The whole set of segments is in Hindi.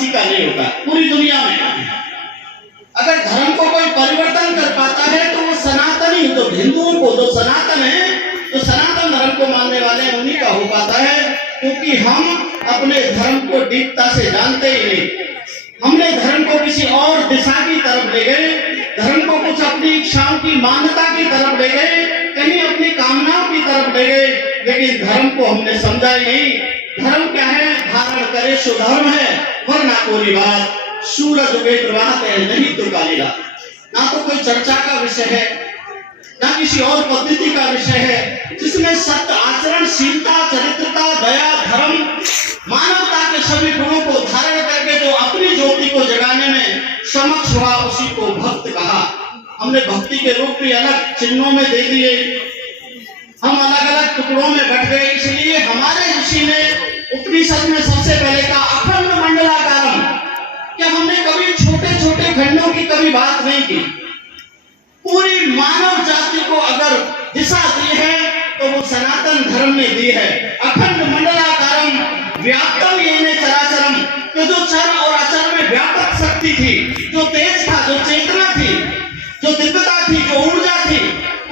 किसी का नहीं होता पूरी दुनिया में। अगर धर्म को कोई परिवर्तन कर पाता है तो वो सनातनी, तो हिंदुओं को जो सनातन है, तो सनातन धर्म को मानने वाले हैं उन्हीं का हो पाता है, क्योंकि हम अपने धर्म को दीपता से जानते ही नहीं। हमने धर्म को किसी और दिशा की तरफ ले गए, धर्म को कुछ अपनी इच्छाओं की मान्यता की तरफ ले गए, कहीं अपनी कामनाओं की तरफ ले गए, लेकिन धर्म को हमने समझा ही नहीं। धर्म क्या है? धारण करे सो धर्म है, वरना कोई बात। सूरज उगे प्रभात है, नहीं तो काली रात। ना तो कोई चर्चा का विषय है, ना किसी और पद्धति का विषय है, जिसमें सत्य, आचरण, शीलता, चरित्रता, दया, धर्म, मानवता के सभी गुणों को धारण करके जो अपनी ज्योति को जगाने में समक्ष हुआ, उसी को भक्त कहा। हमने भक्ति के रूप भी अलग चिन्हों में दे दिए, हम अलग अलग टुकड़ों में बट गए। इसलिए हमारे ऋषि ने उपनिषद में सबसे पहले कहा अखंड मंडलाकारम। क्या हमने कभी छोटे छोटे खंडों की कभी बात नहीं की? पूरी मानव जाति को अगर दिशा दी है तो वो सनातन धर्म ने दी है। अखंड मंडलाकारम व्याप्तम येन चराचरम, तो जो चर और अचर में व्यापक शक्ति थी, जो तेज था, जो चेतना थी, जो दिव्यता थी, जो ऊर्जा थी,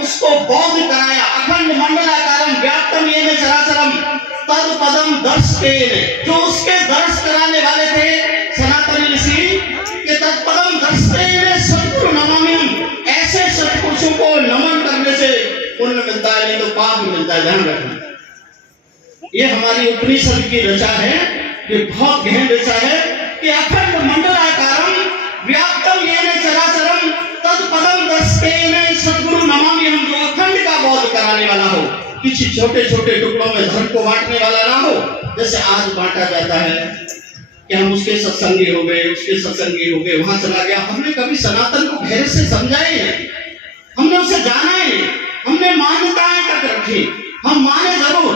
उसको बौद्ध कराया। अखंड मंडलाकारम व्याप्तम येन चराचरम तद पदम दर्शकेन, जो उसके दर्श कराने वाले थे सनातन ऋषि के तत्पदम दर्शकेन सद्गुरु नमाम्यहम्। ऐसे सत्पुरुषों को नमन करने से पुण्य मिलता है, नहीं तो पाप मिलता है। ध्यान रखना, ये हमारी उपनिषद की रचा है, ये बहुत गहन रचा है कि अखंड मंडलाकारम व्याप्तम येन चराचरम तत्पदम दर्शकेन सद्गुरु नमाम्यहम्। जो अखंड का बोध कराने वाला हो, किसी छोटे छोटे टुकड़ों में धर्म को बांटने वाला ना हो। जैसे आज बांटा जाता है कि हम उसके सत्संगी हो गए, उसके सत्संगी हो गए, वहां चला गया। हमने कभी सनातन को गहरे से समझा ही नहीं, हमने उसे जाना ही नहीं, हमने मान्यताएं तक रखी। हम माने जरूर,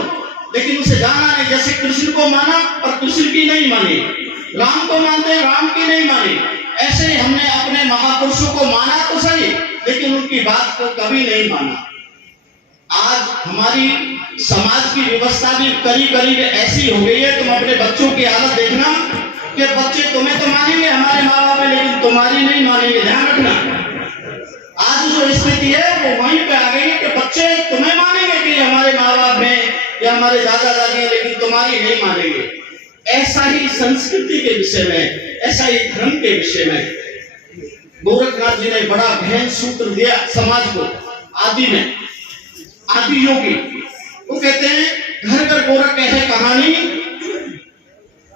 लेकिन उसे जाना नहीं। जैसे कृष्ण को माना पर कृष्ण की नहीं मानी, राम को मानते राम की नहीं मानी, ऐसे ही हमने अपने महापुरुषों को माना तो सही, लेकिन उनकी बात को कभी नहीं माना। आज हमारी समाज की व्यवस्था भी करीब करीब ऐसी हो गई है। तुम अपने बच्चों की हालत देखना कि बच्चे तुम्हें तो मानेंगे हमारे माँ बाप है, लेकिन तुम्हारी नहीं मानेंगे। ध्यान रखना, आज जो स्थिति है वो वहीं पे आ गई है कि बच्चे तुम्हें मानेंगे कि हमारे माँ बाप हैं या हमारे दादा दादी हैं, लेकिन तुम्हारी नहीं मानेंगे। ऐसा ही संस्कृति के विषय में, ऐसा ही धर्म के विषय में गोरखनाथ जी ने बड़ा गहन सूत्र दिया समाज को। आदि में आदि योगी वो कहते हैं घर घर गोरख है कहानी,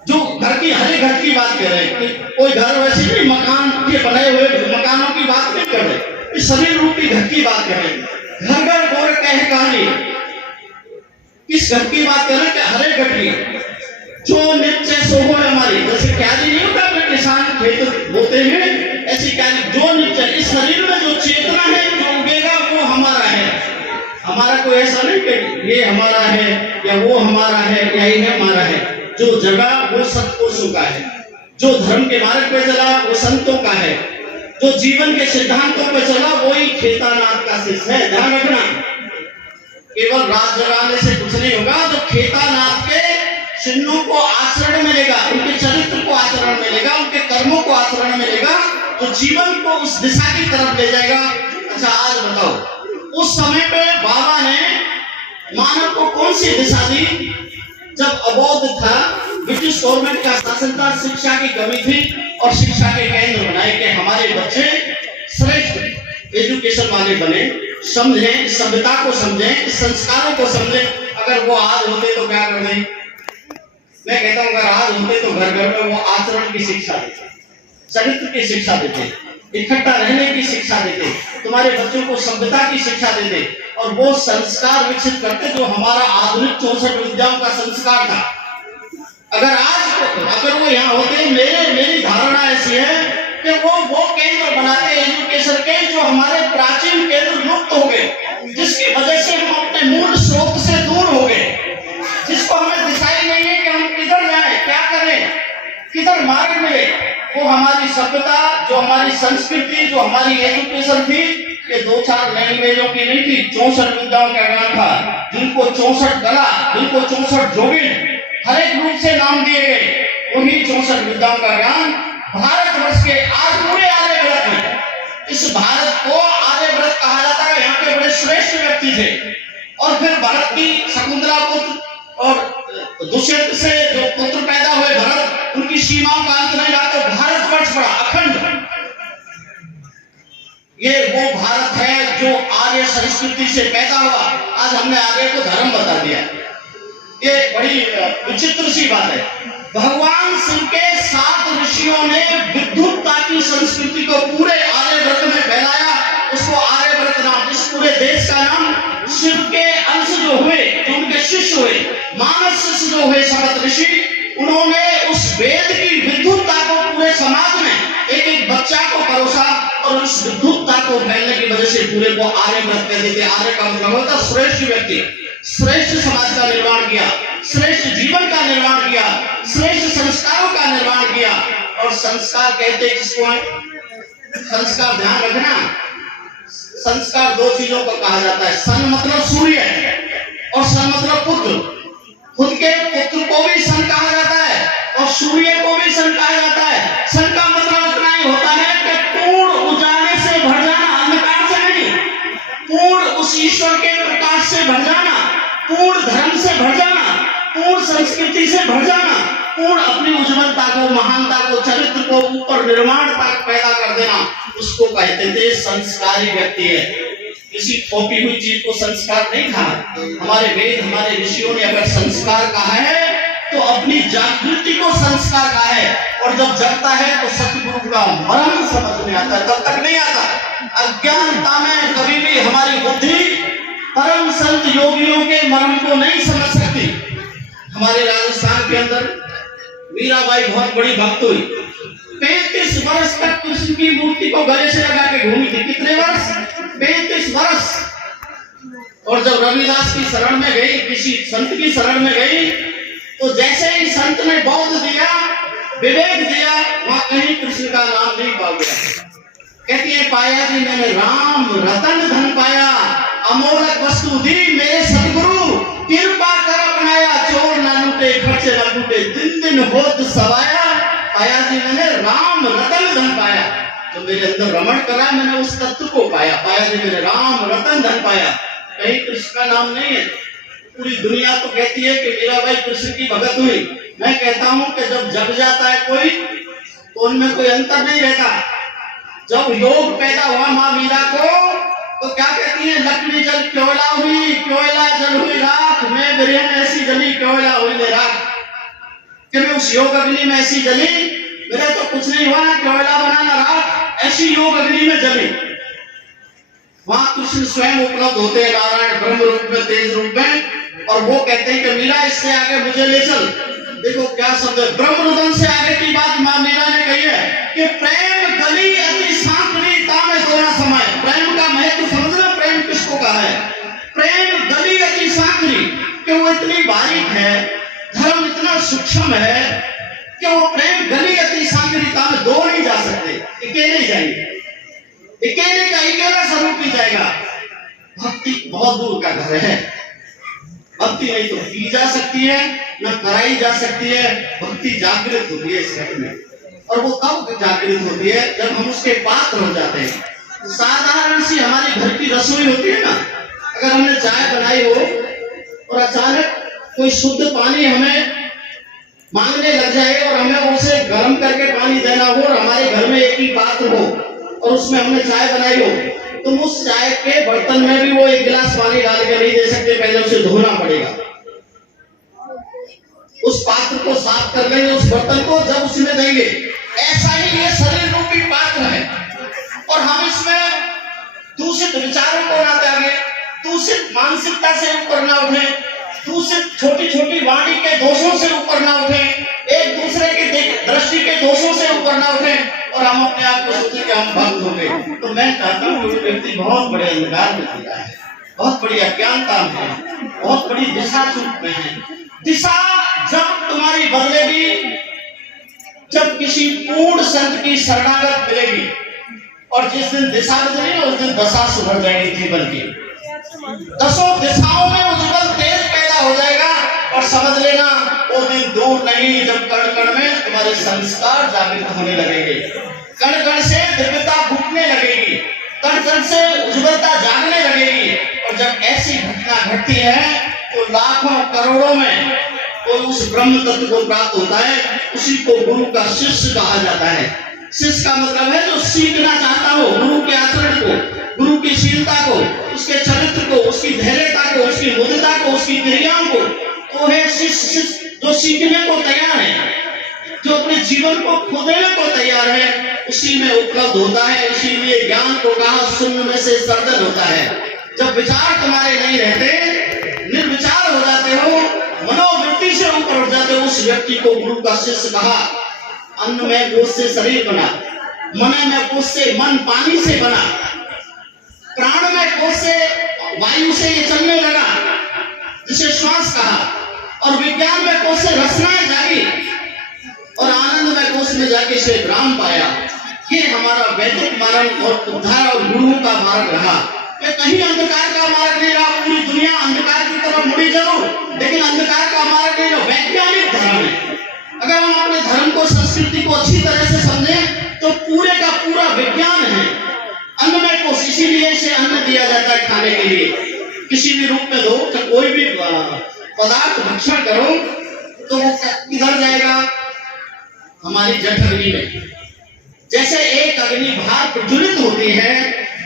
जो घर की हर एक घर की बात कर रहे हैं। कोई घर वैसे नहीं मकान के बनाए हुए मकानों की बात नहीं कर रहे, शरीर रूपी घर की बात कर रहे हैं। घर घर गोरख है कहानी, किस घर की बात कर रहे हैं कि हर एक घर की जो नित्य सोहो है हमारी। जैसे क्यारी नहीं होता अपने किसान खेत बोते हैं, ऐसी क्यारी जो नित्य इस शरीर में जो चेतना है, जो उगेगा वो हमारा है। हमारा कोई ऐसा नहीं कि ये हमारा है या वो हमारा है या ये हमारा है। जो जगा वो सत्पुरुषों का है, जो धर्म के मार्ग पे चला वो संतों का है, जो जीवन के सिद्धांतों पे चला वही खेतानाथ का शिष्य है। ध्यान रखना, केवल रात जगाने से कुछ नहीं होगा। जो खेतानाथ के चिन्हों को आचरण मिलेगा, उनके चरित्र को आचरण मिलेगा, उनके कर्मों को आचरण मिलेगा, तो जीवन को उस दिशा की तरफ ले जाएगा। अच्छा आज बताओ, उस समय पे बाबा ने मानव को कौन सी दिशा दी? जब अबोध था, ब्रिटिश गवर्नमेंट का शासन था, शिक्षा की कमी थी और शिक्षा के केंद्र बनाए कि हमारे बच्चे श्रेष्ठ एजुकेशन वाले बने, समझें, सभ्यता को समझें, संस्कारों को समझें। अगर वो आज होते तो क्या कर दें? मैं कहता हूँ अगर आज होते तो घर घर में वो आचरण की शिक्षा देते, चरित्र की शिक्षा देते, इकट्ठा रहने की शिक्षा देते, तुम्हारे बच्चों को सभ्यता की शिक्षा देते और वो संस्कार विकसित करते जो हमारा आधुनिक 64 विद्याओं का संस्कार था। अगर वो यहाँ होते, मेरी धारणा ऐसी है कि वो केंद्र बनाते एजुकेशन के जो हमारे प्राचीन केंद्र लुप्त हो गए, जिसकी वजह से हम अपने मूल स्रोत से दूर हो गए, जिसको हमें दिशा ही नहीं है कि हम किधर जाएं, क्या करें, किधर मार्ग मिले। वो हमारी सभ्यता, जो हमारी संस्कृति, जो हमारी एजुकेशन थी, ये 2-4 लैंग्वेजों की नहीं थी, 64 विद्याओं का ज्ञान था, जिनको 64 कला, जिनको 64 जोगिन हर एक रूप से नाम दिए गए, वही 64 विद्याओं का ज्ञान भारतवर्ष के आज पूरे आर्यव्रत में, इस भारत को आर्यव्रत कहा जाता है। यहाँ के बड़े श्रेष्ठ व्यक्ति थे। और फिर भारत की शकुंतला पुत्र और दुष्यंत से जो पुत्र पैदा हुए भरत, उनकी सीमाओं का अंत नहीं रहा, तो भारतवर्ष बड़ा अखंड। ये वो भारत है जो आर्य संस्कृति से पैदा हुआ। आज हमने आर्य को धर्म बता दिया। ये बड़ी विचित्र सी बात है। भगवान शिव के 7 ऋषियों ने विद्युतता की संस्कृति को पूरे आर्यव्रत में फैलाया। उसको आर्यव्रत नाम, इस पूरे देश का नाम शिव के अंश जो हुए, जो उनके शिष्य हुए, मानस शिष्य जो हुए 7 ऋषि, उन्होंने उस वेद की विद्युतता को पूरे समाज में एक एक बच्चा को परोसा और उस विद्युतता को फैलने की वजह से पूरे को आर्यव्रत कहते थे। आर्य का मतलब होता है श्रेष्ठ व्यक्ति, श्रेष्ठ समाज का निर्माण किया, श्रेष्ठ जीवन का निर्माण किया, श्रेष्ठ संस्कारों का निर्माण किया। और संस्कार कहते किसको है? संस्कार ध्यान रखना, संस्कार 2 चीजों को कहा जाता है। सन मतलब सूर्य और सन मतलब पुत्र। खुद के पुत्र को भी सन कहा जाता है और सूर्य को भी सन कहा जाता है। सन का मतलब इतना ही होता है कि पूर्ण उजाले से भर जाना, अंधकार से नहीं, पूर्ण उस ईश्वर के प्रकाश से भर जाना, पूर्ण धर्म से भर जाना, पूर्ण संस्कृति से भर जाना, पूर्ण अपनी उज्ज्वलता को, महानता को, चरित्र को ऊपर निर्माण तक पैदा कर देना, उसको कहते थे संस्कारी व्यक्ति है। किसी थोपी हुई चीज को संस्कार नहीं कहा। हमारे वेद, हमारे ऋषियों ने अगर संस्कार कहा है तो अपनी जागृति को संस्कार कहा है। और जब जगता है तो सतगुरु का मर्म समझ में आता है, तब तक नहीं आता। अज्ञानता में कभी भी हमारी बुद्धि परम संत योगियों के मर्म को नहीं समझ सकती। हमारे राजस्थान के अंदर मीराबाई बहुत बड़ी भक्त हुई। 35 वर्ष तक कृष्ण की मूर्ति को गले से लगा के घूमी थी। कितने वर्ष? 35 वर्ष। और जब रविदास की शरण में गई, किसी संत की शरण में गई, तो जैसे ही संत ने बौद्ध दिया, विवेक दिया, वहां कहीं कृष्ण का नाम नहीं पा गया। कहती है, पाया जी मैंने राम रतन धन पाया, अमोलक वस्तु दी मेरे सतगुरु, कृपा कर अपनाया, चोर ना लूटे खर्चे ना लूटे, दिन दिन होत सवाया। पाया जी मैंने राम रतन धन पाया, तो मेरे अंदर रमण करा, मैंने उस तत्व को पाया। पाया जी मैंने राम रतन धन पाया। कहीं कृष्ण का नाम नहीं है। पूरी दुनिया तो कहती है कि मीराबाई कृष्ण की भगत हुई। मैं कहता हूं कि जब जग जाता है कोई, तो उनमें कोई अंतर नहीं रहता। जब योग पैदा हुआ माँ मीरा को, तो क्या कहती है? लकड़ी जल क्योला हुई, क्योला जल हुई राख, मैं बिरहन ऐसी जली, क्योला हुई ने राख। कि मैं उस योग अग्नि में ऐसी जली, मेरा तो कुछ नहीं हुआ ना, क्योला बना ना राख, ऐसी योग अग्नि में जली। वहां कृष्ण स्वयं उपलब्ध होते हैं, नारायण ब्रह्म रूप में, तेज रूप में, और वो कहते हैं कि मीरा इससे आगे मुझे ले चल। देखो क्या शब्द है, ब्रह्मरुदन से आगे की बात मां मीरा ने कही है कि प्रेम गली अति सांकड़ी तामे दोना समय। प्रेम का महत्व समझना, प्रेम किसको कहा है? प्रेम गली अति सांकड़ी, कि वो इतनी बारीक है, धर्म इतना सूक्ष्म है कि वो प्रेम गली अति सांकड़ी तामे दो नहीं जा सकते, अकेले जाएंगे, अकेले का अकेला स्वरूप ही जाएगा। भक्ति बहुत दूर का घर है। भक्ति नहीं तो की जा सकती है, न कराई जा सकती है। भक्ति जागृत होती है इस घर में, और वो कब जागृत होती है? जब हम उसके पात्र हो जाते हैं। साधारण सी हमारी घर की रसोई होती है ना, अगर हमने चाय बनाई हो और अचानक कोई शुद्ध पानी हमें मांगने लग जाए और हमें उसे गर्म करके पानी देना हो, और हमारे घर में एक ही पात्र हो और उसमें हमने चाय बनाई हो, तो उस चाय के बर्तन में भी वो 1 गिलास पानी डाल के नहीं दे सकते, पहले उसे धोना पड़ेगा। उस पात्र को साफ कर लेंगे, उस बर्तन को जब उसमें देंगे। ऐसा ही ये शरीर रूपी पात्र है, और हम इसमें दूषित विचारों को ना त्यागे, दूषित मानसिकता से ऊपर ना उठे, दूषित छोटी छोटी वाणी के दोषों से ऊपर ना उठे, एक दूसरे के दृष्टि के दोषों से ऊपर ना उठे, और हम अपने आप को सोचें कि हम भक्त हो गए। तो मैं चाहता हूँ कि वो व्यक्ति बहुत बड़े अंधकार में जीता है, बहुत बड़ी अज्ञानता में है, बहुत बड़ी दिशा चूक में है। दिशा जब तुम्हारी बदलेगी, जब किसी पूर्ण संत की शरणागत मिलेगी, और जिस दिन दिशा बदलेगी उस दिन दशा सुधर जाएगी जीवन की। 10 दिशाओं में उज्जवल तेज पैदा हो जाएगा, और समझ लेना वो दिन दूर नहीं जब कण कण में तुम्हारे संस्कार जागृत होने लगेंगे, कण कण से दिव्यता फूटने लगेगी, कण कण से उज्ज्वलता जागने लगेगी। और जब ऐसी घटना घटती है तो लाखों करोड़ों में कोई उस ब्रह्म तत्व को प्राप्त होता है, उसी को गुरु का शिष्य कहा जाता है। शिष्य का मतलब है जो सीखना चाहता हो गुरु के आचरण को, गुरु की शीलता को, उसके चरित्र को, उसकी धैर्यता को, उसकी मुदिता को, उसकी क्रियाओं को। तो है शिष्य जो सीखने को तैयार है, जो अपने जीवन को खोदने को तैयार है, उसी में उपलब्ध होता है। इसीलिए ज्ञान को कहा शून्य में से सर्जन होता है। जब विचार तुम्हारे नहीं रहते, निर्विचार हो जाते हो, मनोवृत्ति से ऊपर उठ जाते हो, उस व्यक्ति को गुरु का शिष्य कहा। अन्न में कोष से शरीर बना, मन में कोष से मन पानी से बना, प्राण में कोष से वायु से ये चलने लगा जिसे श्वास कहा, और विज्ञान में कोष से रचनाएं जागी, और आनंद में कोष में जाके से राम पाया। ये हमारा वैदिक मार्ग और उद्धार और गुरुओं का मार्ग रहा। ये कहीं अंधकार का मार्ग नहीं रहा। पूरी दुनिया अंधकार की तरफ मुड़ी जरूर, लेकिन अंधकार का मार्ग नहीं रहा। वैज्ञानिक धर्म है। अगर हम अपने धर्म को, संस्कृति को अच्छी तरह से समझें तो पूरे का पूरा विज्ञान है। अन्न में कोष, इसीलिए इसे अन्न दिया जाता है खाने के लिए। किसी भी रूप में दो, तो कोई भी पदार्थ भक्षण करो तो वो किधर जाएगा? हमारी जठ अग्नि में। जैसे एक अग्नि बाहर प्रज्वलित होती है,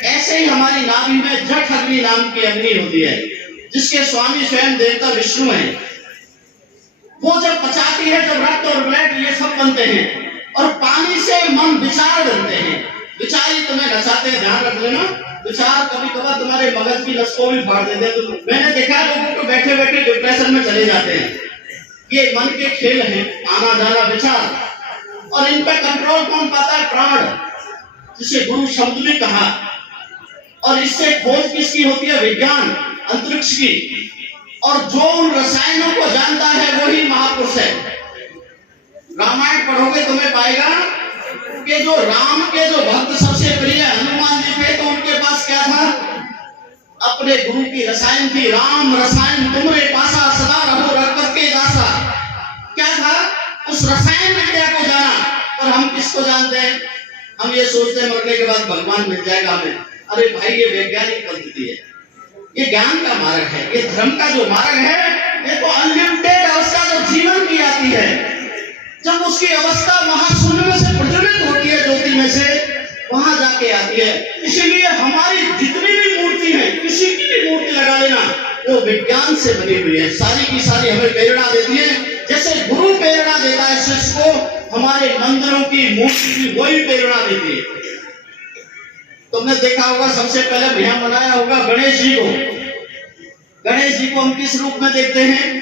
ऐसे ही हमारी नाभि में जठ अग्नि नाम की अग्नि होती है, जिसके स्वामी स्वयं देवता विष्णु हैं। वो जब पचाती है, जब रक्त और ब्लड ये सब बनते हैं, और पानी से मन विचार बनते हैं। विचार ही तुम्हें नचाते हैं, ध्यान रख लेना। विचार कभी कभार तुम्हारे मगज की नस को भी फाड़ देते हैं। तो मैंने देखा लोगों को बैठे बैठे डिप्रेशन में चले जाते हैं। ये मन के खेल हैं, आना जाना विचार। और इन पर कंट्रोल कौन पाता है? प्राण, जिसे गुरु शब्द भी कहा। और इससे खोज किसकी होती है? विज्ञान, अंतरिक्ष की। और जो उन रसायनों को जानता है वही महापुरुष है। रामायण पढ़ोगे तुम्हें पाएगा कि जो राम के जो भक्त सबसे प्रिय हनुमान जी थे, तो उनके पास क्या था? अपने गुरु की रसायन थी। राम रसायन तुम्हारे पासा, सदा रहो रघुपति के दासा। क्या था? उस रसायन विद्या को जाना। और हम किसको जानते हैं? हम ये सोचते हैं मरने के बाद भगवान मिल जाएगा हमें। अरे भाई, ये वैज्ञानिक पद्धति है, ये ज्ञान का मार्ग है, ये धर्म का जो मार्ग है, ये तो अनलिमिटेड अवस्था जो जीवन की आती है, जब उसकी अवस्था महाशून्य में से प्रज्वलित होती है, ज्योति में से, वहां जाके आती है। इसीलिए हमारी जितनी भी मूर्ति है, किसी की भी मूर्ति लगा लेना, वो विज्ञान से बनी हुई है। सारी की सारी हमें प्रेरणा देती है। जैसे गुरु प्रेरणा देता है शिष्य को, हमारे मंदिरों की मूर्ति भी वही प्रेरणा देती है। तुमने देखा होगा, सबसे पहले भैया बनाया होगा गणेश जी को। गणेश जी को हम किस रूप में देखते हैं?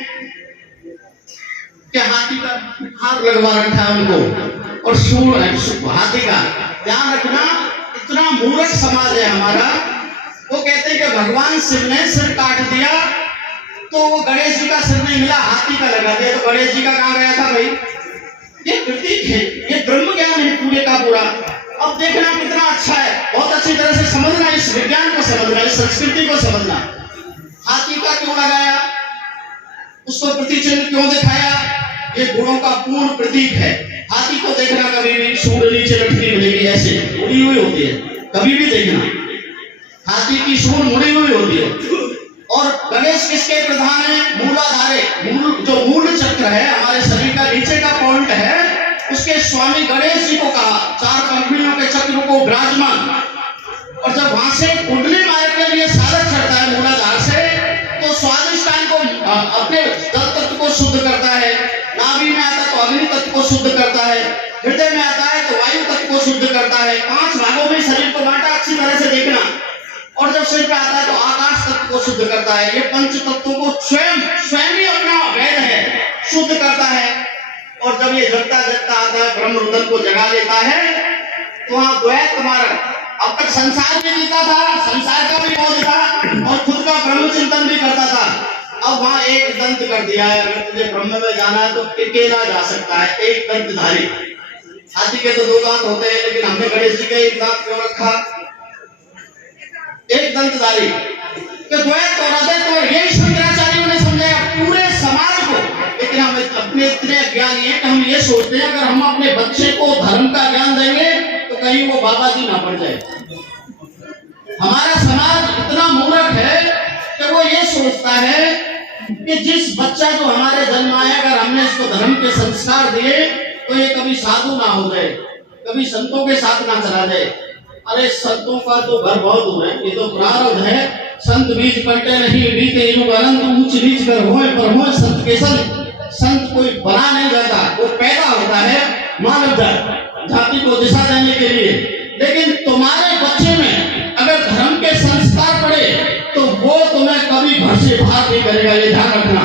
कि हाथी का हाथ लगवा रखा है उनको, और सूर हाथी का। ध्यान रखना, इतना मूर्ख समाज है हमारा। वो कहते हैं कि भगवान शिव ने सिर काट दिया, तो वो गणेश जी का सिर नहीं मिला, हाथी का लगा दिया। तो गणेश जी का कहाँ गया था भाई? ये प्रतीक है, ये ब्रह्म ज्ञान है पूरे का पूरा। अब देखना कितना अच्छा है, बहुत अच्छी तरह से समझना, इस विज्ञान को समझना, इस संस्कृति को समझना। हाथी का क्यों लगाया? उसको प्रतिचिन्ह क्यों दिखाया? ये गुणों का पूर्ण प्रतीक है। हाथी को देखना, कभी भी सूंड नीचे लटकी मिलेगी, ऐसे मुड़ी हुई होती है। कभी भी देखना, हाथी की सूंड मुड़ी हुई होती है। और गणेश किसके प्रधान है? मूलाधारे, जो मूल चक्र है, हमारे शरीर का नीचे का पॉइंट है, उसके स्वामी गणेश जी को कहा। 4 पंखुड़ियों के चक्र को विराजमान। और जब वहां से कुंडली मार्ग के लिए साधक चढ़ता है मूलाधार से, तो स्वादिष्टान को, अपने जल तत्व को शुद्ध करता है। नाभि में आता है तो अग्नि तत्व को शुद्ध करता है। हृदय में आता है तो वायु तत्व को शुद्ध करता है। 5 भागों में शरीर को बांटा, अच्छी तरह से देखना। और जब सिर पे आता है तो आकाश तत्व को शुद्ध करता है। ये पंच तत्वों को स्वयं ही अपना वेद है, शुद्ध करता है। और जब ये जगता जगता आता है, ब्रह्म रुदन को जगा लेता है, तो वहां द्वैत मार्ग। अब तक संसार में जीता था, संसार का भी बोध था, और खुद का ब्रह्म चिंतन भी करता था। अब वहां एक दंत कर दिया है। अगर तुझे ब्रह्म में जाना है तो अकेला जा सकता है, एक दंतधारी। हाथी के तो 2 दांत होते हैं, लेकिन हमने गणेश जी का 1 दांत क्यों रखा? एक दंतधारी। तो द्वैत और अद्वैत, और यही शंकराचार्यों ने समझाया पूरे समाज को। लेकिन हम अपने इतने ज्ञानी हैं कि हम ये सोचते हैं अगर हम अपने बच्चे को धर्म का ज्ञान देंगे तो कहीं वो बाबा जी ना पड़ जाए। हमारा समाज इतना मूर्ख है कि वो ये सोचता है कि जिस बच्चा जो हमारे जन्म आया अगर हमने इसको धर्म के संस्कार दिए तो ये कभी साधु ना हो जाए, कभी संतों के साथ ना चला जाए। अरे संतों का तो घर बहुत दूर है, ये तो प्रारब्ध है। संत बीज पलटे नहीं बीते युग अनंत, ऊंच नीच कर होए पर होए संत के संत। संत कोई बना नहीं जाता, वो पैदा होता है मानव जाति को दिशा देने के लिए। लेकिन तुम्हारे बच्चे में अगर धर्म के संस्कार पड़े तो वो तुम्हें कभी घर से बाहर नहीं करेगा, ये ध्यान रखना।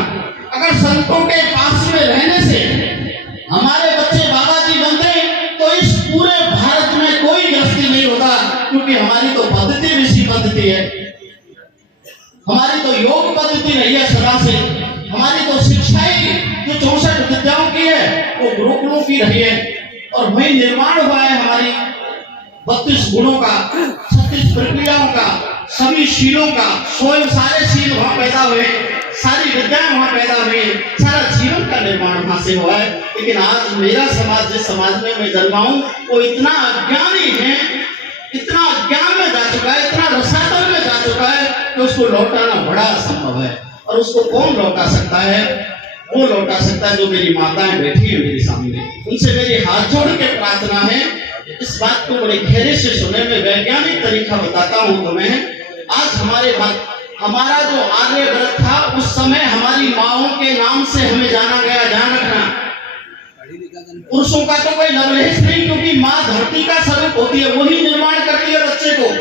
अगर संतों के पास में रहने से हमारे बच्चे बाबा जी बनते तो इस पूरे भारत में कोई गृहस्थी नहीं होता, क्योंकि हमारी तो पद्धति ऋषि पद्धति है, हमारी तो योग पद्धति नहीं है सदा से। हमारी तो शिक्षा ही जो 64 विद्याओं की है वो गुरुकुलों की रही है, और वही निर्माण हुआ है हमारी 32 गुणों का, 36 प्रक्रियाओं का, सभी शीलों का। स्वयं सारे शील वहां पैदा हुए, सारी विद्याएं वहां पैदा हुई, सारा जीवन का निर्माण वहां से हुआ है। लेकिन आज मेरा समाज जिस समाज में मैं जन्मा हूं वो इतना अज्ञानी है, इतना अज्ञान में जा चुका है, इतना रसातल में जा चुका है कि उसको लौटाना बड़ा असंभव है। और उसको कौन लौटा सकता है? वो लौटा सकता है जो मेरी माताएं बैठी है मेरे सामने। उनसे मेरी हाथ जोड़ के प्रार्थना है, इस बात को बड़े गहरे से सुने। मैं वैज्ञानिक तरीका बताता हूँ तुम्हें। आज हमारा जो आर्यव्रत था उस समय हमारी माओं के नाम से हमें जाना गया। ध्यान रखना, पुरुषों का तो कोई लवलेश नहीं, क्योंकि माँ धरती का स्वरूप होती है, वही निर्माण करती है बच्चे को।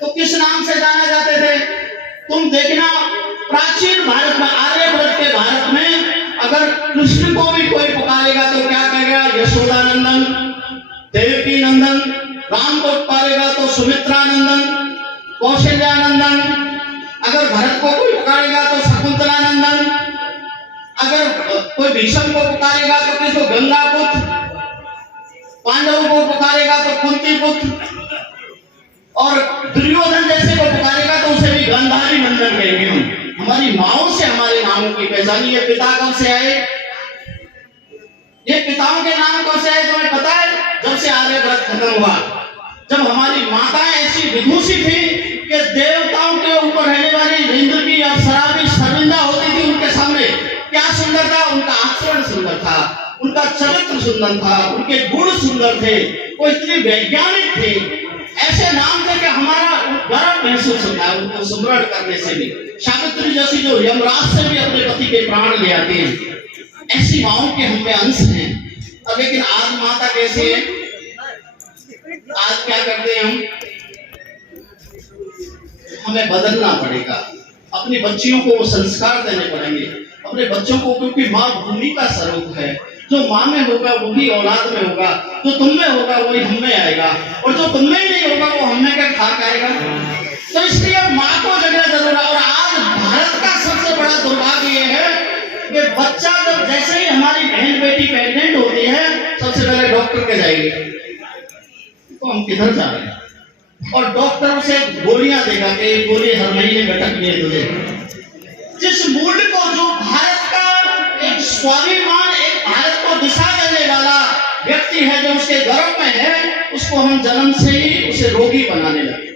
तो किस नाम से जाने जाते थे? तुम देखना प्राचीन भारत में, आर्यव्रत के भारत में अगर कृष्ण को भी कोई पुकारेगा तो क्या कहेगा? यशोदानंदन, देवकी नंदन। राम को पुकारेगा तो सुमित्रानंदन, कौशल्यानंदन। अगर भरत को कोई पुकारेगा तो शकुंतलानंदन। अगर कोई भीष्म को पुकारेगा तो किसको? गंगा पुत्र। पांडवों को पुकारेगा तो कुंती पुत्र, और दुर्योधन जैसे को पुकारेगा तो उसे भी गांधारी नंदन कहेंगे हम। हमारी माओं से हमारे नामों की पहचान। ये पिता कब से आए? ये पिताओं के नाम कब से आए तुम्हें पता है? जब से आर्यव्रत खत्म हुआ, जब हमारी माताएं ऐसी विभूषी थी कि देवताओं के ऊपर रहने वाली इंद्र की अप्सरा भी शर्मिंदा होती थी उनके सामने। क्या सुंदर था उनका आचरण, सुंदर था उनका चरित्र, सुंदर था उनके गुण, सुंदर थे, वो इतने वैज्ञानिक थे। ऐसे नाम थे कि हमारा गर्व महसूस होता है उनको सुमरण करने से भी। सावित्री जैसी जो यमराज से भी अपने पति के प्राण ले आती हैं, ऐसी माओं के हम में अंश हैं। और लेकिन आज माता कैसे है? आज क्या करते हैं हम? हमें बदलना पड़ेगा, अपनी बच्चियों को वो संस्कार देने पड़ेंगे अपने बच्चों को, क्योंकि माँ भूमि का स्वरूप है। जो माँ में होगा वही औलाद में होगा, जो तुम में होगा वही हम में आएगा, और जो तुम में नहीं होगा वो हम में क्या खाक आएगा। तो इसलिए माँ को जगह जरूर है। और आज भारत का सबसे बड़ा दुर्भाग्य ये है कि बच्चा जब जैसे ही हमारी बहन बेटी प्रेग्नेंट होती है सबसे पहले डॉक्टर के जाएगी, तो हम किधर जा रहे हैं? और डॉक्टर उसे गोलियां देगा कि गोली हर महीने घटकनी है तुझे। जिस मूल्य को, जो भारत का एक स्वाभिमान, एक भारत को दिशा देने वाला व्यक्ति है जो उसके गर्भ में है, उसको हम जन्म से ही उसे रोगी बनाने लगे,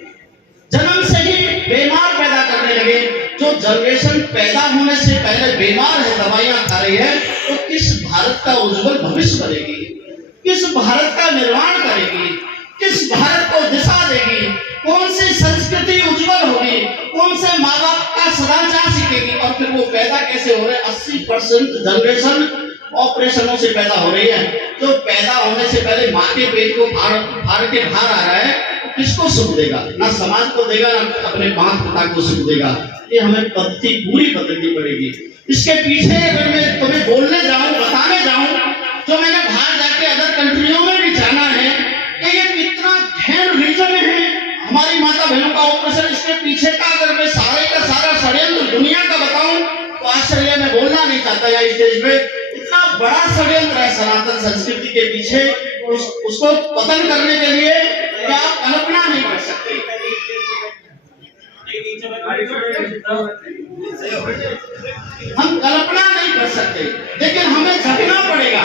जन्म से ही बीमार पैदा करने लगे। जो जनरेशन पैदा होने से पहले बीमार है, दवाइयां खा रही है, तो किस भारत का उज्जवल भविष्य करेगी? किस भारत का निर्माण करेगी? किस भारत को दिशा देगी? कौन सी संस्कृति उज्जवल होगी? कौन से माँ बाप का सदाचार सीखेगी? और फिर वो पैदा कैसे हो रहे? 80% जनरेशन ऑपरेशनों से पैदा हो रही है। जो पैदा होने से पहले माँ के पेट को फाड़ के बाहर आ रहा है, तो किसको सुख देगा? ना समाज को देगा, ना अपने माता पिता को सुख देगा। ये हमें पद्धति पूरी बदलनी पड़ेगी। इसके पीछे अगर मैं तुम्हें बोलने जाऊं, बताने जाऊं, जो मैंने बाहर जाके अदर कंट्रियों में भी जाना है कि ये कितना गहन रीजन है हमारी माता बहनों का ऑपरेशन। इसके पीछे का अगर मैं सारे का सारा षड्यंत्र दुनिया का बताऊं तो आश्चर्य में बोलना नहीं चाहता या स्टेज पे। इतना बड़ा षड्यंत्र है सनातन संस्कृति के पीछे, उसको पतन करने के लिए कि आप कल्पना नहीं कर सकते। हम कल्पना नहीं कर सकते, लेकिन हमें जगना पड़ेगा।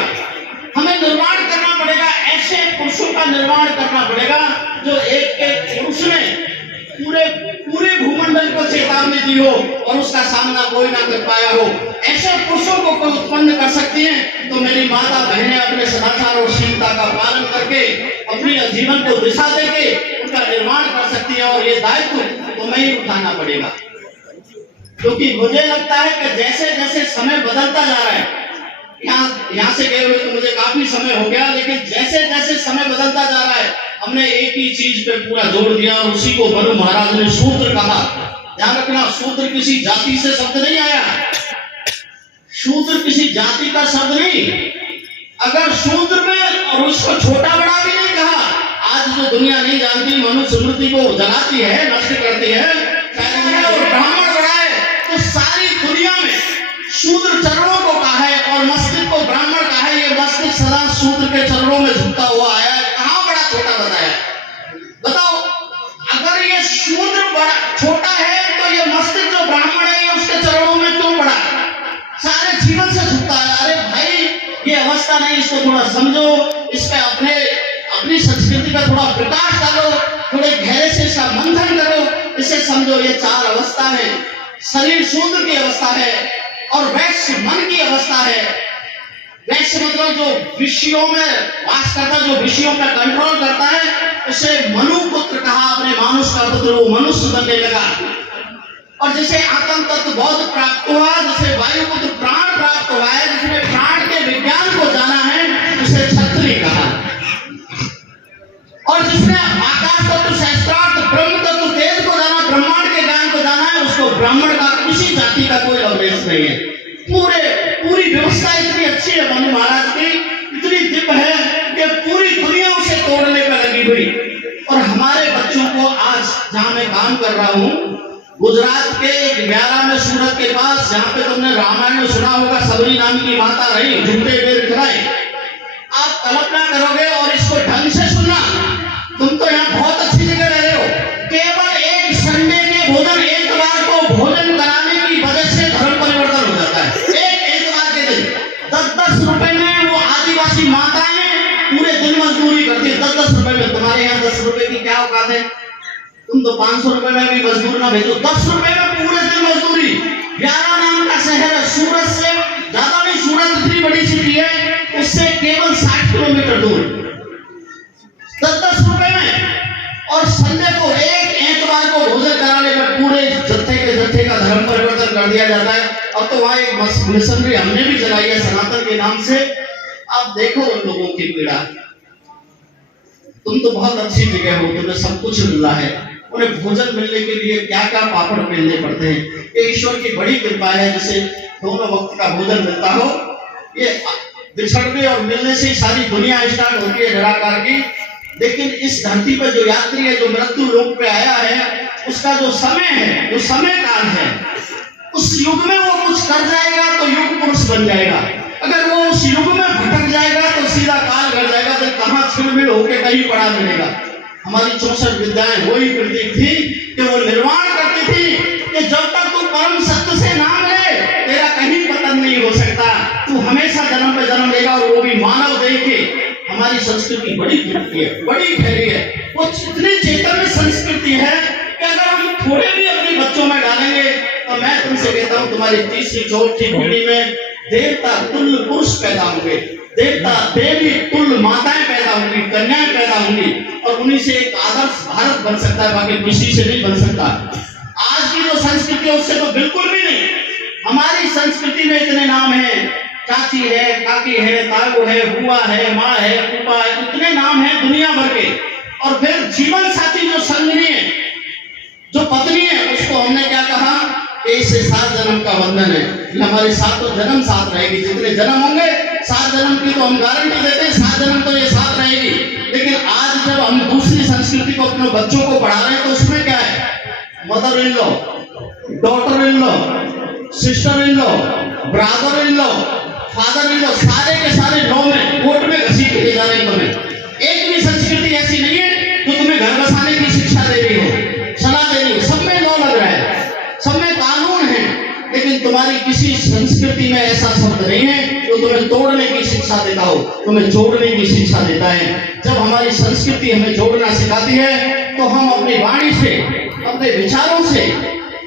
हमें निर्माण करना पड़ेगा, ऐसे पुरुषों का निर्माण करना पड़ेगा जो एक एक पुरुष में पूरे पूरे भूमंडल को चेतावनी दी हो और उसका सामना कोई ना कर पाया हो। ऐसे पुरुषों को कोई उत्पन्न कर सकती है तो मेरी माता बहनें अपने सदाचार और शीलता का पालन करके अपने जीवन को दिशा देके उनका निर्माण कर सकती है। और ये दायित्व तो मैं ही उठाना पड़ेगा, क्योंकि मुझे लगता है कि जैसे जैसे समय बदलता जा रहा है, यहाँ से गए हुए तो मुझे काफी समय हो गया, लेकिन जैसे जैसे समय बदलता जा रहा है हमने एक ही चीज पे पूरा जोर दिया और उसी को मनु महाराज ने शूद्र कहा। ध्यान रखना, शूद्र किसी जाति से शब्द नहीं आया, शूद्र किसी जाति का शब्द नहीं। अगर शूद्र में और उसको छोटा बड़ा भी नहीं कहा। आज जो दुनिया नहीं जानती, मनुष्य स्मृति को जलाती है, नष्ट करती है, और ब्राह्मण बड़ा है, तो सारी दुनिया में शूद्र चरणों को कहा है और मस्तिष्क को ब्राह्मण कहा है। ये मस्तिष्क सदा शूद्र के चरणों में झुकता हुआ आया है, कहाँ बड़ा छोटा बताया? बताओ, अगर ये शूद्र बड़ा छोटा है तो ये मस्तिष्क जो ब्राह्मण है ये उसके चरणों में क्यों बड़ा? सारे जीवन से झुकता है। अरे भाई, ये अवस्था नहीं, इसको थोड़ा समझो, इसका अपनी संस्कृति का थोड़ा प्रकाश डालो, थोड़े गहरे से इसका मंथन करो, इसे समझो। ये चार अवस्था है। शरीर शूद्र की अवस्था है और वैश्य मन की अवस्था है। वैश्य मतलब जो विषयों में वास करता, जो विषयों पर कंट्रोल करता है, उसे मनु पुत्र कहा। अपने मानुष का पुत्र, वो मनुष्य बनने लगा। और जिसे आत्म तत्व बोध प्राप्त हुआ, जिसे वायु पुत्र प्राण प्राप्त हुआ है, जिसने प्राण के विज्ञान को जाना है, उसे क्षत्रिय कहा। और जिसने आकाश तत्व, शास्त्रार्थ, ब्रह्म तत्व, तेज को जाना, ब्रह्मांड के ज्ञान को जाना है, उसको ब्राह्मण का, किसी जाति का कोई अवलेश नहीं है। पूरी व्यवस्था इतनी अच्छी है मनु महाराज की, इतनी दिव्य है कि पूरी दुनिया उसे तोड़ने पर लगी हुई। और हमारे बच्चों को आज जहां मैं काम कर रहा हूं, गुजरात के 11 में सूरत के पास, जहां पे तुमने रामायण में सुना होगा, सबरी नाम की माता रही, झूठे बेर खिलाए। आप कल्पना करोगे, और इसको ढंग से सुनना, तुम तो यहाँ बहुत अच्छी जगह रह रहे हो। केवल एक संडे के भोजन, एक बार को भोजन कराने की वजह से धर्म परिवर्तन हो जाता है। एक बार के दिन 10-10 रुपए में वो आदिवासी माताएं पूरे दिन मजदूरी करती है। 10-10 रुपए में। तुम्हारे यहाँ 10 रुपए की क्या औकात है? तुम तो 500 रुपए में भी मजदूर ना भेजो, 10 रुपए में पूरे दिन मजदूरी। 11 नाम का शहर है, सूरत से ज्यादा नहीं, सूरत इतनी बड़ी सिटी है, उससे केवल 60 किलोमीटर दूर, 10-10 रुपए में। और संडे को, एक एतवार को भोजन कराने पर पूरे जत्थे का धर्म परिवर्तन कर दिया जाता है। अब तो वहां एक मिशनरी हमने भी चलाई है सनातन के नाम से। आप देखो उन लोगों की पीड़ा। तुम तो बहुत अच्छी जगह हो, तुम्हें सब कुछ मिला है, उन्हें भोजन मिलने के लिए क्या क्या पापड़ मिलने पड़ते हैं। ये ईश्वर की बड़ी कृपा है, जिसे दोनों वक्त का भोजन मिलता हो। ये बिछड़ने और मिलने से सारी दुनिया स्टार्ट होती है निराकार की। लेकिन इस धरती पर जो यात्री है, जो मृत्यु लोक पे आया है, उसका जो समय है, जो समय काल है, उस युग में वो कुछ कर जाएगा तो युग पुरुष बन जाएगा। अगर वो उस युग में भटक जाएगा तो सीधा काल कर जाएगा, तो कहाँ छिड़मिड़ होके कहीं पड़ा मिलेगा। हमारी 64 विद्याएं वही प्रतीक थी कि वो निर्माण करती थी कि जब तक तू परम सत्य से नाम ले, तेरा कहीं पतन नहीं हो सकता, तू हमेशा जन्म पे जन्म लेगा, और वो भी मानव देह के। हमारी संस्कृति बड़ी गहरी है, बड़ी गहरी है। वो इतनी चैतन्य संस्कृति है कि अगर हम थोड़े भी अपने बच्चों में डालेंगे, तो मैं तुमसे कहता हूँ तुम्हारी 3री-4थी पीढ़ी में देवता तुल्य पुरुष पैदा होंगे, देवता देवी तुल्य माताएं पैदा होंगी, कन्याएं पैदा होंगी, और उन्हीं से एक आदर्श भारत बन सकता है, बाकी किसी से नहीं बन सकता। आज की जो संस्कृति है उससे तो बिल्कुल भी नहीं। हमारी संस्कृति में इतने नाम हैं, चाची है, काकी है, ताऊ है, बुआ है, माँ है, फूफा है, इतने नाम हैं दुनिया भर के। और फिर जीवन साथी जो संगनी है, जो पत्नी है, उसको हमने क्या कहा? इससे 7 जन्म का बंधन है, हमारे 7 जन्म साथ रहेगी। जितने जन्म होंगे 7 जन्म की तो हम गारंटी देते हैं, 7 जन्म तो ये साथ रहेगी। लेकिन आज जब हम दूसरी संस्कृति को अपने बच्चों को पढ़ा रहे हैं, तो उसमें क्या है? Mother in law, daughter in law, sister in law, brother in law, father in law, सारे के सारे लॉ में, कोर्ट में घसीट के जा रहे हैं तुम्हें। एक भी संस्कृति ऐसी नहीं है जो तुम्हें घर बसाने की शिक्षा दे रही हो, सलाह दे रही हो। सब में लॉ लग रहा है, सब में कानून है, लेकिन तुम्हारी किसी संस्कृति में ऐसा शब्द नहीं है वो तुम्हें तोड़ने की शिक्षा देता हो, तुम्हें जोड़ने की शिक्षा देता है। जब हमारी संस्कृति हमें जोड़ना सिखाती है तो हम अपनी वाणी से, अपने विचारों से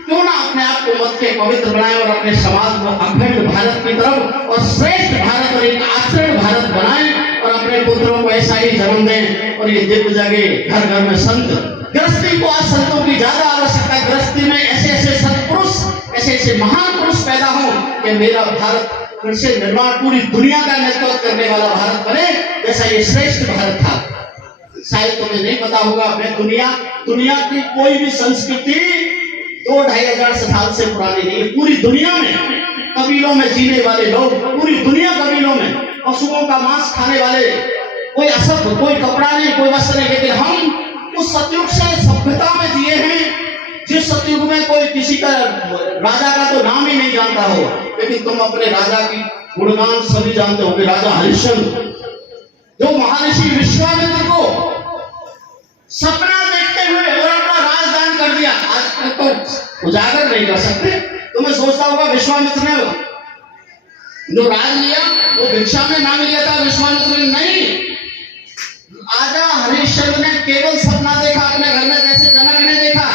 क्यों ना अपने आप को मत के पवित्र बनाएं और अपने समाज को अखंड भारत की तरफ और श्रेष्ठ भारत और एक आचरण भारत बनाएं और अपने पुत्रों को ऐसा ही जन्म दें और ये दिव्य जगह घर घर में संत। गृहस्थी को आज संतों की ज्यादा आवश्यकता है। गृहस्थी में ऐसे ऐसे सत्पुरुष, ऐसे ऐसे महान पुरुष पैदा हो कि मेरा भारत फिर से निर्माण पूरी दुनिया का नेतृत्व करने वाला भारत बने जैसा ये श्रेष्ठ भारत था। शायद तुम्हें नहीं पता होगा, मैं दुनिया की कोई भी संस्कृति 2-2,500 साल से पुरानी नहीं है। पूरी दुनिया में कबीलों में जीने वाले लोग, पूरी दुनिया कबीलों में पशुओं का मांस खाने वाले, कोई असभ्य, कोई कपड़ा नहीं, कोई वस्त्र नहीं, लेकिन हम उस सतयुग से सभ्यता में जिए हैं जिस सतयुग में कोई किसी का राजा का तो नाम ही नहीं जानता हो, लेकिन तुम अपने राजा की गुणगान सभी जानते होंगे। राजा हरिश्चंद्र जो महर्षि विश्वामित्र को सपना देखते हुए और अपना राजदान कर दिया, आज तो उजागर नहीं कर सकते। तुम्हें सोचता होगा विश्वामित्र ने जो राज लिया वो भिक्षा में नाम लिया था, विश्वामित्र ने नहीं। राजा हरिश्चंद्र ने केवल सपना देखा अपने घर में, जैसे जनक ने देखा,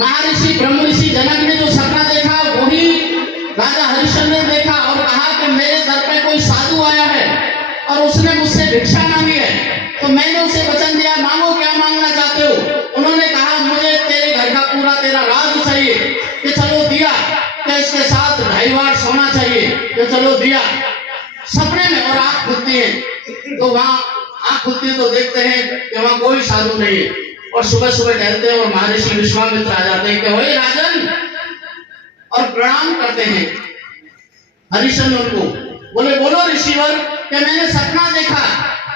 महर्षि ब्रह्म ऋषि जनक ने जो सपना देखा वही राजा हरिश्चंद्र ने देखा और कहा कि मेरे दर पे कोई साधु आया है और उसने मुझसे भिक्षा मांगी है, तो मैंने उसे वचन दिया, मांगो क्या मांगना चाहते हो। उन्होंने कहा मुझे तेरे घर का पूरा तेरा राज चाहिए, कि चलो दिया। कि इसके साथ 2.5 वाट सोना चाहिए, कि चलो दिया। सपने में और आंख खुलती है तो वहां आंख खुलती है तो देखते हैं कि वहां कोई साधु नहीं है और सुबह सुबह टहलते हैं और महर्षि विश्वामित्र आ जाते हैं कि वही राजन, और प्रणाम करते हैं हरिश्चंद्र उनको। बोले बोलो ऋषिवर कि मैंने सपना देखा।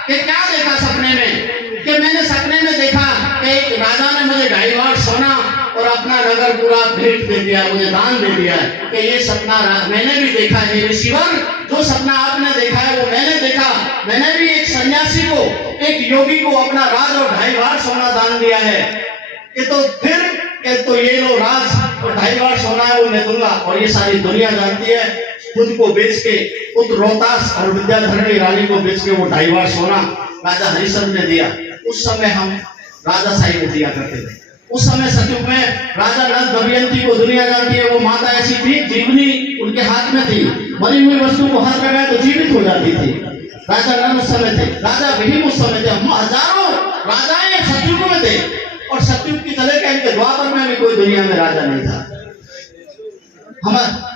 कि क्या देखा सपने में? कि मैंने सपने में देखा कि एक राजा ने मुझे 2.5 वाट सोना और अपना नगर पूरा भेंट दे दिया, मुझे दान दे दिया। कि ये सपना मैंने भी देखा है ऋषिवर, जो सपना आपने देखा है वो मैंने देखा। मैंने भी एक सन्यासी को, एक योगी को अपना राज और 2.5 वाट सोना दान दिया है। कि तो फिर कि तो ये लो राज और 2.5 वाट सोना है वो मैं दूंगा। और ये सारी दुनिया जानती है, खुद को बेच के पुत्र रोहतास और विद्याधरणी रानी को बेच के वो 2.5 वाट सोना राजा हरिश्चंद्र ने दिया। उस समय हम राजाशाही में दिया करते थे। उस समय सतयुग में राजा नल दमयंती को दुनिया जानती है, वो माता ऐसी थी, जीवनी उनके हाथ में थी, मरी हुई वस्तु को हाथ लगाए तो जीवित हो जाती थी। राजा नल उस समय थे, राजा भीम उस समय थे, हम हजारों राजाएं सतयुग में थे। और सतयुग की तरह के इनके द्वापर में भी कोई दुनिया में राजा नहीं था। हमारा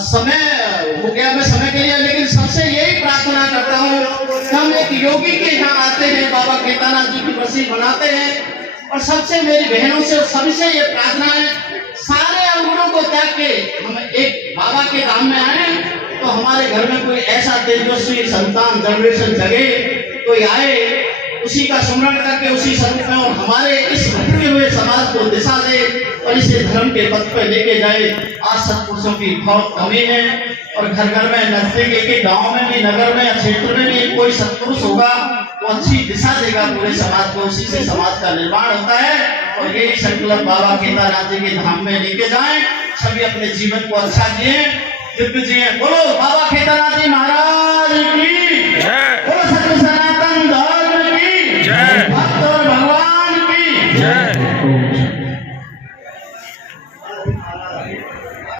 समय हो गया, मैं समय के लिए, लेकिन सबसे यही प्रार्थना करता हूँ, हम एक योगी के यहाँ आते हैं, बाबा केदारनाथ जी की बरसी मनाते हैं, और सबसे मेरी बहनों से सभी से ये प्रार्थना है, सारे अवगुणों को त्याग के हम एक बाबा के धाम में आए तो हमारे घर में कोई ऐसा तेजस्वी संतान जनरेशन जगे, कोई आए उसी का स्मरण करके उसी संत में और हमारे इस भटके हुए समाज को दिशा दे और इसे धर्म के पथ पर लेके जाए। आज सत्पुरुषों की बहुत कमी है और घर घर में, नजदीक एक गांव में भी, नगर में, क्षेत्र में भी कोई सत्पुरुष होगा वो अच्छी दिशा देगा पूरे समाज को, उसी से समाज का निर्माण होता है। और यही संकल्प बाबा केदारनाथ जी के धाम में लेके जाएं, सभी अपने जीवन को अच्छा जिए, दिव्य जिए। बोलो बाबा केदारनाथ जी महाराज की जय।